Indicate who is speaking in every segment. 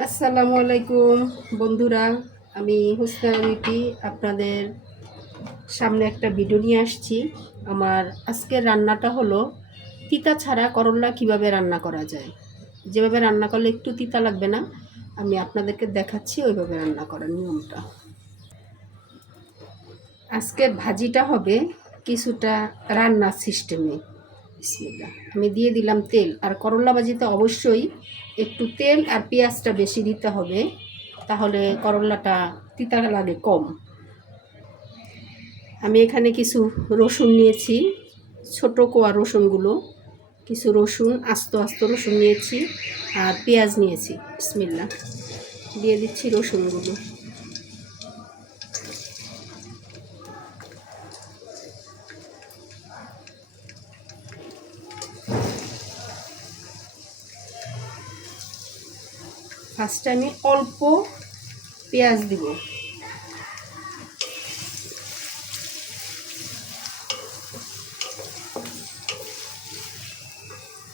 Speaker 1: আসসালামু আলাইকুম, বন্ধুরা। আমি হুসনা রুটি আপনাদের সামনে একটা ভিডিও নিয়ে আসছি। আমার আজকের রান্নাটা হলো, তিতা ছাড়া করল্লা কীভাবে রান্না করা যায়? যেভাবে রান্না করলে একটু তিতা লাগবে না, আমি আপনাদেরকে দেখাচ্ছি ওইভাবে রান্না করার নিয়মটা। আজকের ভাজিটা হবে কিছুটা রান্নার সিস্টেমে। আমি দিয়ে দিলাম তেল। আর করলা ভাজিতে অবশ্যই একটু তেল আর পেঁয়াজটা বেশি দিতে হবে, তাহলে করলাটা তিতা লাগে কম। আমি এখানে কিছু রসুন নিয়েছি, ছোট কোয়া রসুনগুলো, কিছু রসুন, আস্ত আস্ত রসুন নিয়েছি আর পেঁয়াজ নিয়েছি বিসমিল্লা দিয়ে দিচ্ছি রসুনগুলো। ফার্স্টে আমি অল্প পেঁয়াজ দিব।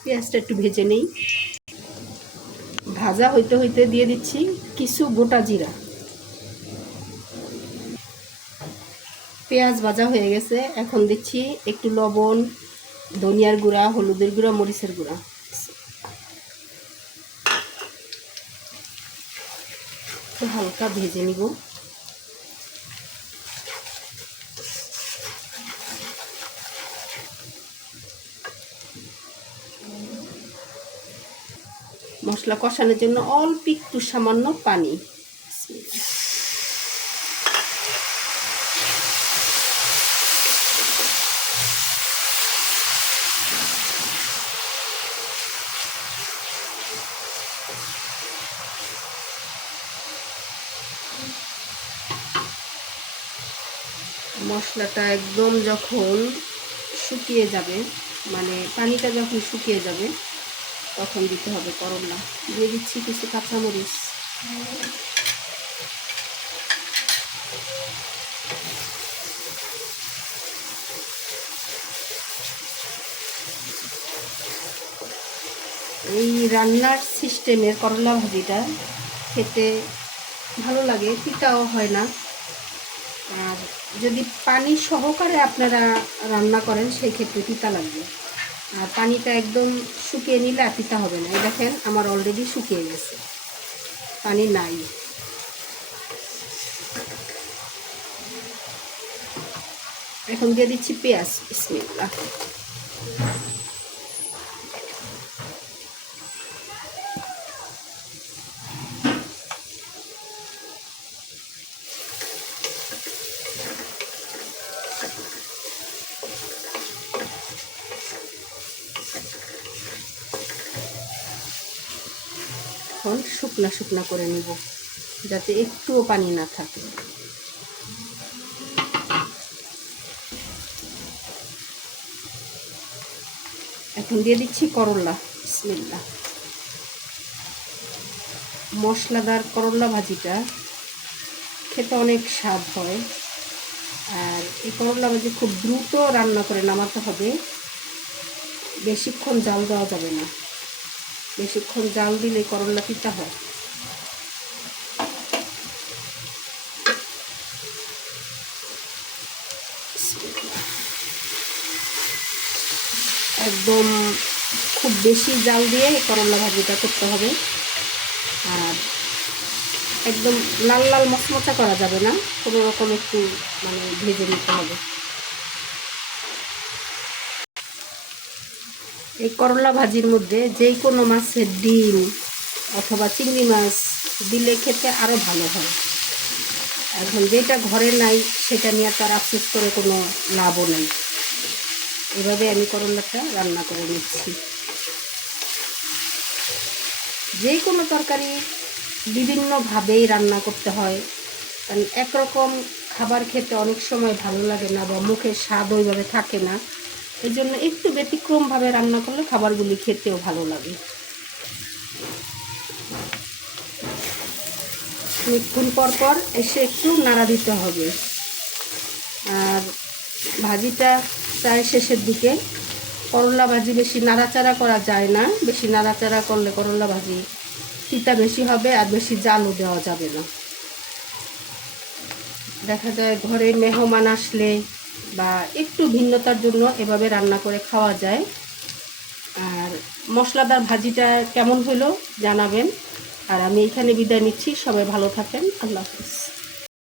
Speaker 1: পেঁয়াজটা একটু ভেজে নেই। ভাজা হইতে হইতে দিয়ে দিচ্ছি কিছু গোটা জিরা। পেঁয়াজ ভাজা হয়ে গেছে, এখন দিচ্ছি একটু লবণ, ধনিয়ার গুঁড়া, হলুদের গুঁড়া, মরিচের গুঁড়া। একটু হালকা ভেজে নিব। মশলা কষানোর জন্য অল্প একটু সামান্য পানি। মশলাটা একদম যখন শুকিয়ে যাবে মানে পানিটা যখন শুকিয়ে যাবে, তখন দিতে হবে করলা। দিয়ে দিচ্ছি কিছু কাঁচামরিচ। এই রান্নার সিস্টেমের করলা ভাজিটা খেতে ভালো লাগে তিতাও হয় না। আর যদি পানি সহকারে আপনারা রান্না করেন সেই ক্ষেত্রে তিতা লাগবে। আর পানিটা একদম শুকিয়ে নিলে আর তিতা হবে না। এই দেখেন, আমার অলরেডি শুকিয়ে গেছে। পানি নাই। এখন দিয়ে দিচ্ছি পেঁয়াজ ইসমিল্লা এখন শুকনা শুকনা করে নিব, যাতে একটুও পানি না থাকে। এখন দিয়ে দিচ্ছি করলা বিসমিল্লা মশলাদার করলা ভাজিটা খেতে অনেক স্বাদ হয়, আর এই করলা ভাজি খুব দ্রুত রান্না করে নামাতে হবে, বেশিক্ষণ জাল দেওয়া যাবে না। বেশিক্ষণ জাল দিলে করলা পিতা হয়। একদম খুব বেশি জাল দিয়ে করলা ভাজিটা করতে হবে। আর একদম লাল লাল মচমচা করা যাবে না, কোনো রকম একটু মানে ভেজে নিতে হবে। এই করলা ভাজির মধ্যে যে কোনো মাছের ডিম অথবা চিংড়ি মাছ দিলে খেতে আরও ভালো হয়। এখন যেটা ঘরে নাই, সেটা নিয়ে তার আফসোস করে কোনো লাভও নেই। এভাবে আমি করলাটা রান্না করে নিচ্ছি। যে কোনো তরকারি বিভিন্নভাবেই রান্না করতে হয়। কারণ একরকম খাবার খেতে অনেক সময় ভালো লাগে না বা মুখের স্বাদ ওইভাবে থাকে না। এই জন্য একটু ব্যতিক্রমভাবে রান্না করলে খাবারগুলি খেতেও ভালো লাগে। অনেকক্ষণ পর পর এসে একটু নাড়া দিতে হবে। আর ভাজিটা প্রায় শেষের দিকে। করলা ভাজি বেশি নাড়াচাড়া করা যায় না। বেশি নাড়াচাড়া করলে করলা ভাজি তিতা বেশি হবে আর বেশি জালও দেওয়া যাবে না। দেখা যায় ঘরে মেহমান আসলে বা একটু ভিন্নতার জন্য এভাবে রান্না করে খাওয়া যায়। আর মশলাদার ভাজিটা কেমন হলো জানাবেন। আর আমি এখানে বিদায় নিচ্ছি। সবাই ভালো থাকেন। আল্লাহ হাফিজ।